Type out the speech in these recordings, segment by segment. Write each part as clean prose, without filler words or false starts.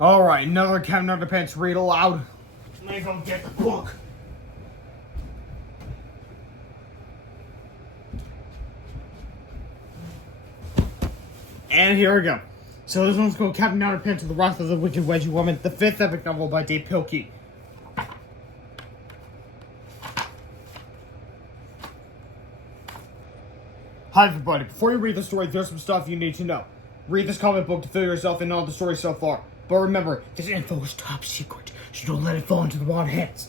Alright, another Captain Underpants read aloud. Let me go get the book. And here we go. So this one's called Captain Underpants and the Wrath of the Wicked Wedgie Woman, the 5th epic novel by Dave Pilkey. Hi everybody, before you read the story, there's some stuff you need to know. Read this comic book to fill yourself in on the story so far. But remember, this info is top secret, so don't let it fall into the wrong hands.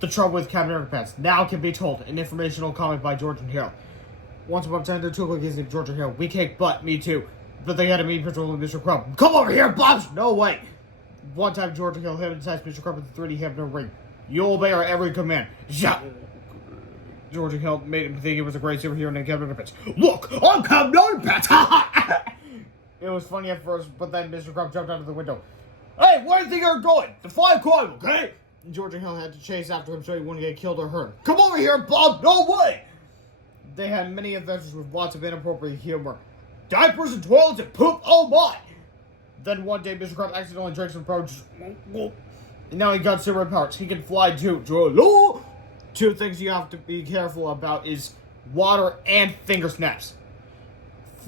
The Trouble with Captain Underpants now can be told, an informational comic by George and Harold. Once upon a time, there were two cookies named George and Harold. We kicked butt, me too. But they had a mean patrol with Mr. Crump. Come over here, Bobs! No way! One time, George and Harold hypnotized Mr. Crump with the 3D hypno ring. You'll obey our every command. Yeah! George and Harold made him think he was a great superhero named Captain Underpants. Look! I'm Captain Underpants! It was funny at first, but then Mr. Crump jumped out of the window. Hey, where do you think you're going? Defy crime, okay? George and Harold had to chase after him so he wouldn't get killed or hurt. Come over here, Bob! No way! They had many adventures with lots of inappropriate humor. Diapers and toilets and poop, oh my! Then one day, Mr. Crump accidentally drank some produce. And now he got superpowers. He can fly too. Two things you have to be careful about is water and finger snaps.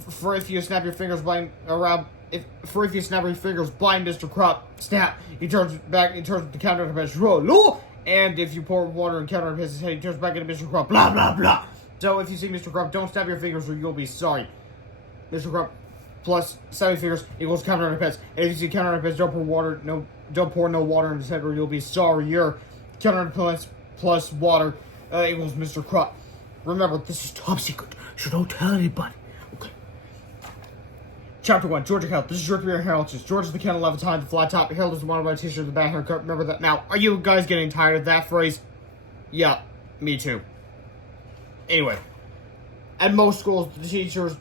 For if you snap your fingers blind around, if you snap your fingers blind, Mr. Crump, snap. He turns back. He turns to Captain Underpants. And if you pour water in Captain Underpants' head, he turns back into Mr. Crump. Blah blah blah. So if you see Mr. Crump, don't snap your fingers or you'll be sorry. Mr. Crump plus 7 fingers equals Captain Underpants. And if you see Captain Underpants, don't pour no water in his head or you'll be sorry. You're Captain Underpants plus water equals Mr. Crump. Remember, this is top secret, so don't tell anybody. Okay. Chapter 1, George and Harold. This is your 3 Harold's. George is the Ken 11 time, the flat top. Harold is the one white t-shirt, the bad haircut. Remember that. Now, are you guys getting tired of that phrase? Yeah, me too. Anyway, at most schools, the teachers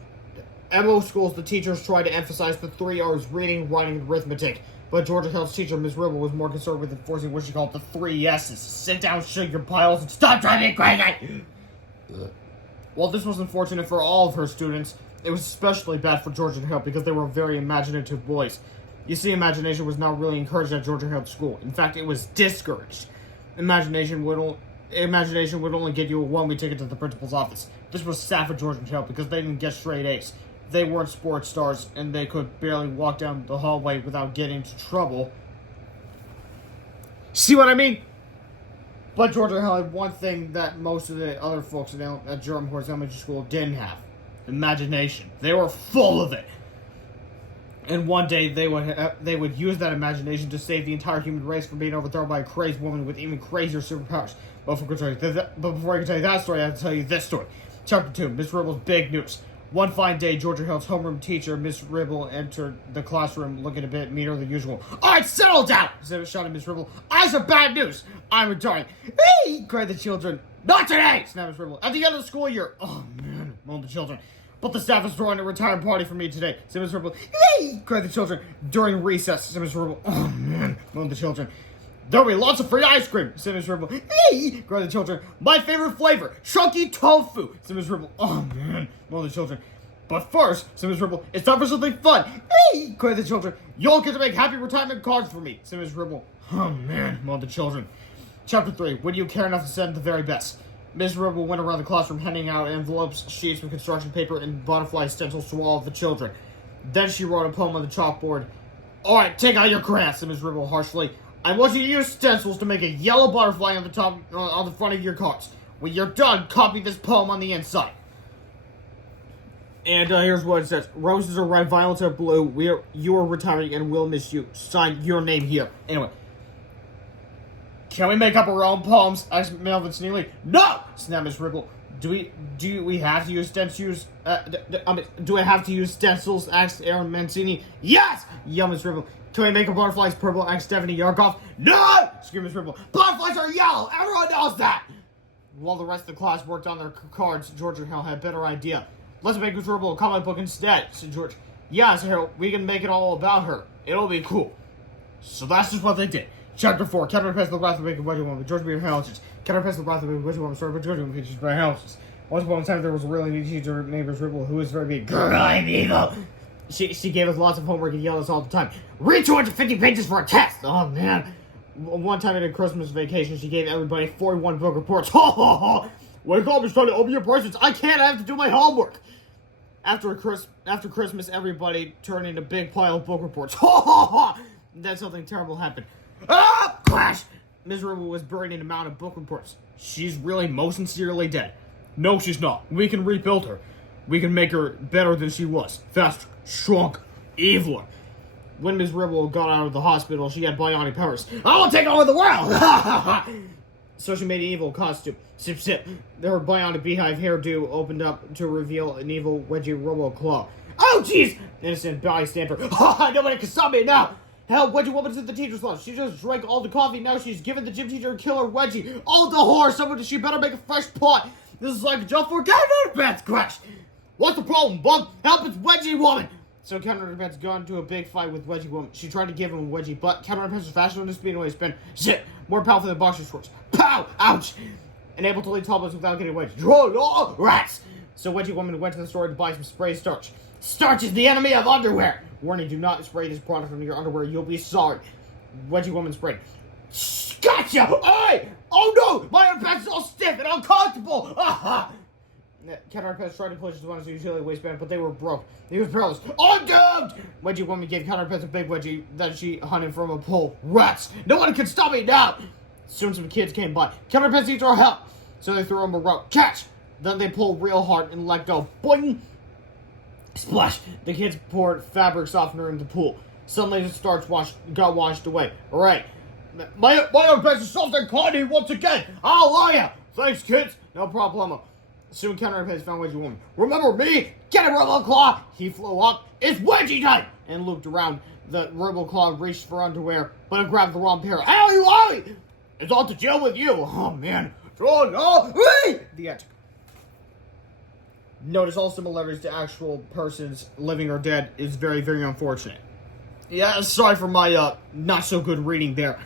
try to emphasize the 3 R's: reading, writing, and arithmetic. But George and Harold's teacher, Miss Ribble, was more concerned with enforcing what she called the 3 S's. Sit down, shake your piles, and stop driving me crazy! While this was unfortunate for all of her students, it was especially bad for George and Harold because they were very imaginative boys. You see, imagination was not really encouraged at George and Harold's school. In fact, it was discouraged. Imagination would only get you a one-way ticket to the principal's office. This was sad for George and Harold because they didn't get straight A's. They weren't sports stars, and they could barely walk down the hallway without getting into trouble. See what I mean? But George and Harold had one thing that most of the other folks at Durham Horse Elementary School didn't have. Imagination. They were full of it. And one day they would use that imagination to save the entire human race from being overthrown by a crazed woman with even crazier superpowers. But before I can tell you that story, I have to tell you this story. Chapter 2, Miss Ribble's Big News. One fine day, George and Harold's homeroom teacher, Miss Ribble, entered the classroom looking a bit meaner than usual. Alright, settle down! Shouted Miss Ribble. I have some bad news! I'm retiring. Hey! Cried the children. Not today! Snapped Miss Ribble. At the end of the school year. Oh, man, moaned the children. But the staff is throwing a retirement party for me today, said Miss Ribble. Hey! Cried the children. During recess, said Miss Ribble. Oh, man, moaned the children. There'll be lots of free ice cream, said Miss Ribble. Hey! Cried the children. My favorite flavor, chunky tofu, said Miss Ribble. Oh, man, moaned the children. But first, said Miss Ribble, it's time for something fun. Hey! Cried the children. You'll get to make happy retirement cards for me, said Miss Ribble. Oh, man, moaned the children. Chapter 3, would you care enough to send the very best? Miss Ribble went around the classroom handing out envelopes, sheets with construction paper, and butterfly stencils to all of the children. Then she wrote a poem on the chalkboard. Alright, take out your crayons, said Miss Ribble harshly. I want you to use stencils to make a yellow butterfly on the front of your cards. When you're done, copy this poem on the inside. And here's what it says. Roses are red, violets are blue. You are retiring and we'll miss you. Sign your name here. Anyway. Can we make up our own poems? Asked Melvin sneakily. No! Snapped Miss Ribble. Do we have to use stencils? Do I have to use stencils? Asked Aaron Mancini. Yes! Yelled Miss Ribble. Can we make our butterflies purple? Asked Stephanie Yarkov. No! Screamed Miss Ribble. Butterflies are yellow! Everyone knows that! While the rest of the class worked on their cards, George and Harold had a better idea. Let's make Miss Ribble a comic book instead, said George. Yes, Harold, we can make it all about her. It'll be cool. So that's just what they did. Chapter 4, Captain Underpants, the Wrath of the Wicked Wedgie Woman, George B. Houses. Captain Underpants, the Wrath of the Wicked Wedgie Woman, started by George B. Houses. Once upon a time, there was a really neat teacher named Miss Ribble who was very big. Girl, I'm evil! She gave us lots of homework and yelled at us all the time. Read 250 pages for a test! Oh, man. One time at a Christmas vacation, she gave everybody 41 book reports. Ho, ho, ho! Wake up, it's trying to open your presents. I can't, I have to do my homework. After Christmas, everybody turned in a big pile of book reports. Ho, ho, ho! Then something terrible happened. Ah! Clash! Ms. Ribble was buried in a mound of book reports. She's really most sincerely dead. No, she's not. We can rebuild her. We can make her better than she was. Faster, stronger, eviler. When Ms. Ribble got out of the hospital, she had bionic powers. I will take over the world! So she made an evil costume. Sip, sip. Her bionic beehive hairdo opened up to reveal an evil wedgie Robo Claw. Oh, jeez! Innocent bystander. Nobody can stop me now! Hell, Wedgie Woman's at the teacher's lounge. She just drank all the coffee. Now she's giving the gym teacher a killer Wedgie. All the horror. Someone, she better make a fresh pot. This is like a jump for Underpants crash. What's the problem, bub? Help, it's Wedgie Woman. So Underpants got into a big fight with Wedgie Woman. She tried to give him a wedgie, but Underpants was faster than the speed away spin. Shit, more powerful than boxer shorts. Pow! Ouch! And able to lead topless without getting wedged. Oh, rats! So Wedgie Woman went to the store to buy some spray starch. Starch is the enemy of underwear. Warning, do not spray this product on your underwear. You'll be sorry. Wedgie Woman sprayed. Gotcha! Hey! Oh no! My underpants is all stiff and uncomfortable! Aha! Cat Underpants tried to push his one of his utility waistband, but they were broke. He was perilous. I'm doomed! Wedgie Woman gave Cat Underpants a big wedgie that she hunted from a pole. Rats! No one can stop me now! Soon some kids came by. Cat Underpants needs our help! So they threw him a rope. Catch! Then they pulled real hard and let go. Boing! Splash! The kids poured fabric softener in the pool. Suddenly the starch got washed away. Alright. My underpants is soft and cloudy once again! I'll lie ya! Thanks, kids! No problemo. Soon Counter Underpants found Wedgie Woman. Remember me? Get a Robo Claw! He flew up. It's Wedgie time! And looped around. The Robo Claw reached for underwear, but it grabbed the wrong pair. Owie, owie! It's all to jail with you! Oh, man. Oh, no! The end. Notice all similarities to actual persons, living or dead, is very, very unfortunate. Yeah, sorry for my, not so good reading there.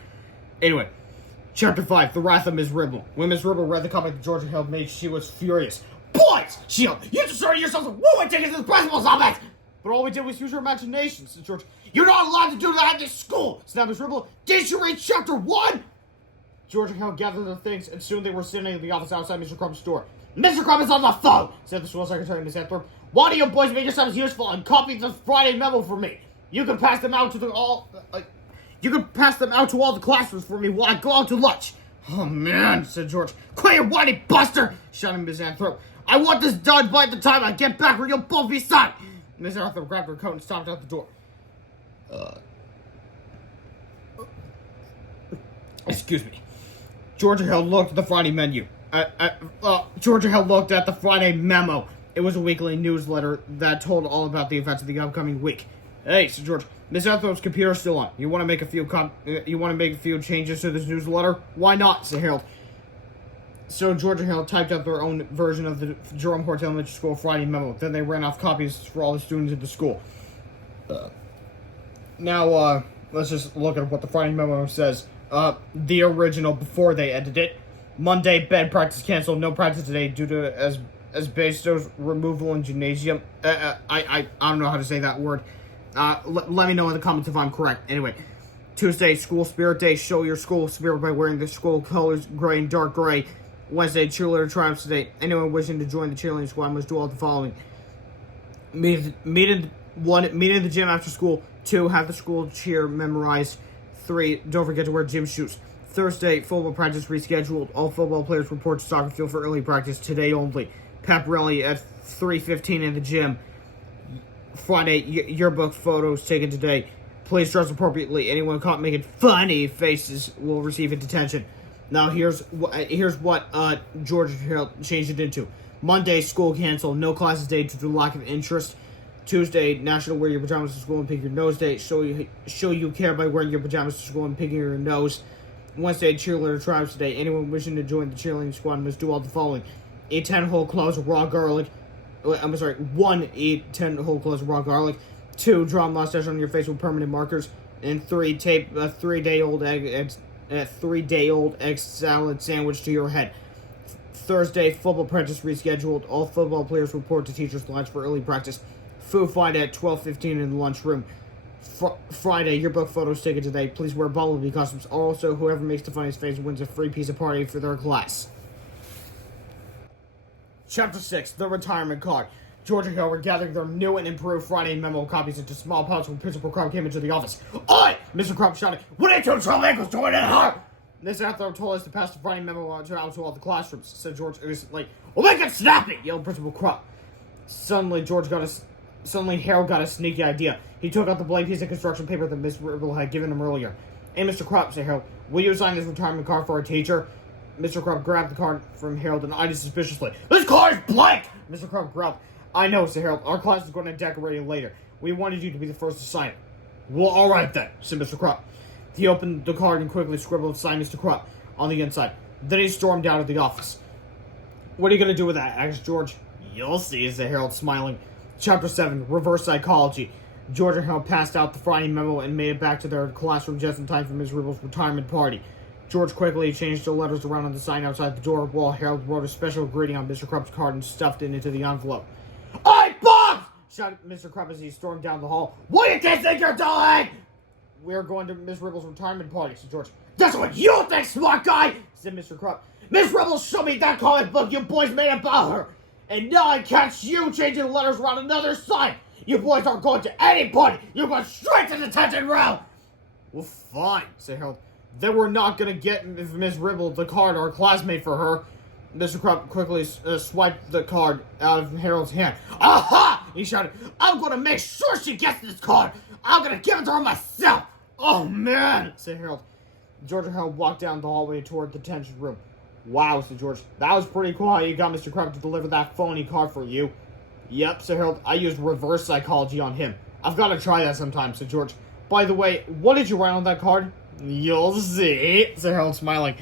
Anyway, Chapter 5, The Wrath of Ms. Ribble. When Ms. Ribble read the comic that Georgia Hill made, she was furious. Boys! She yelled, you just started yourselves a woo-woo tickets to the principal's office! But all we did was use our imagination, said George. You're not allowed to do that at this school! Snapped Ms. Ribble. Didn't you read Chapter 1? Georgia Hill gathered their things, and soon they were sitting in the office outside Mr. Crumb's store. Mr. Crumb is on the phone, said the school secretary, Miss Anthorpe. Why do you boys make yourselves useful and copy the Friday memo for me? You can pass them out to all the classrooms for me while I go out to lunch. Oh man, said George. Quit your whiny buster, shouted Miss Anthorpe. I want this done by the time I get back, or you'll both be sorry. Miss Anthorpe grabbed her coat and stomped out the door. Excuse me. Georgia Hill looked at the Friday menu. Georgia Hill looked at the Friday memo. It was a weekly newsletter that told all about the events of the upcoming week. Hey, said George, Miss Anthorpe's computer's still on. You want to make a few changes to this newsletter? Why not? Said Harold. So Georgia Hill typed up their own version of the Jerome Hort Elementary School Friday memo. Then they ran off copies for all the students at the school. Now, let's just look at what the Friday memo says. The original before they edited it. Monday, bed practice canceled. No practice today due to asbestos removal in gymnasium. I don't know how to say that word. Let me know in the comments if I'm correct. Anyway, Tuesday, school spirit day. Show your school spirit by wearing the school colors, gray and dark gray. Wednesday, cheerleader triumphs today. Anyone wishing to join the cheerleading squad must do all the following: meet in the gym after school. 2, have the school cheer memorized. 3, don't forget to wear gym shoes. Thursday, football practice rescheduled. All football players report to soccer field for early practice today only. Pep rally at 3:15 in the gym. Friday, yearbook photos taken today. Please dress appropriately. Anyone caught making funny faces will receive a detention. Now here's what Georgia Hill changed it into. Monday, school canceled. No classes day due to lack of interest. Tuesday, National Wear Your Pajamas to School and Pick Your Nose Day. Show you care by wearing your pajamas to school and picking your nose. Wednesday, cheerleader tribes today. Anyone wishing to join the cheerleading squad must do all the following: eat 10 whole cloves of raw garlic. 1, eat 10 whole cloves of raw garlic. 2, draw a mustache on your face with permanent markers. And 3, tape a 3-day-old egg salad sandwich to your head. Thursday, football practice rescheduled. All football players report to teachers' lunch for early practice. Food find at 12:15 in the lunchroom. Friday, yearbook photos taken today. Please wear bumblebee costumes. Also, whoever makes the funniest face wins a free pizza party for their class. Chapter 6, The Retirement Card. George and Hale were gathering their new and improved Friday memo copies into small pouches when Principal Crumb came into the office. Oi! Mr. Crumb shouted, "What are you two troublemakers doing in here?" This after told us to pass the Friday memo out to all the classrooms, said George innocently. "Well, make it snappy!" yelled Principal Crumb. Suddenly, Harold got a sneaky idea. He took out the blank piece of construction paper that Miss Ribble had given him earlier. "Hey, Mr. Crumb," said Harold, "will you sign this retirement card for our teacher?" Mr. Crumb grabbed the card from Harold and eyed it suspiciously. "This card is blank!" Mr. Crumb growled. "I know," said Harold. "Our class is going to decorate it later. We wanted you to be the first to sign it." "Well, all right then," said Mr. Crumb. He opened the card and quickly scribbled "Sign Mr. Crumb" on the inside. Then he stormed out of the office. "What are you going to do with that?" asked George. "You'll see," said Harold, smiling. Chapter 7, Reverse Psychology. George and Harold passed out the Friday memo and made it back to their classroom just in time for Ms. Ribble's retirement party. George quickly changed the letters around on the sign outside the door, while Harold wrote a special greeting on Mr. Crumb's card and stuffed it into the envelope. "Hey, Bob!" shouted Mr. Crumb as he stormed down the hall. "What do you think you're doing?" "We're going to Miss Ribble's retirement party," said George. "That's what you think, smart guy!" said Mr. Crumb. "Miss Ribble showed me that comic book you boys made about her. And now I catch you changing the letters around another sign. You boys aren't going to any party. You're going straight to the detention room." "Well, fine," said Harold. "Then we're not going to get Miss Ribble the card our class made for her." Mr. Crumb quickly swiped the card out of Harold's hand. "Aha!" he shouted. "I'm going to make sure she gets this card. I'm going to give it to her myself." "Oh, man," said Harold. George and Harold walked down the hallway toward the detention room. "Wow," said George. "That was pretty cool how you got Mr. Crumb to deliver that phony card for you." "Yep," said Harold. "I used reverse psychology on him. I've got to try that sometime," said George. "By the way, what did you write on that card?" "You'll see," said Harold, smiling.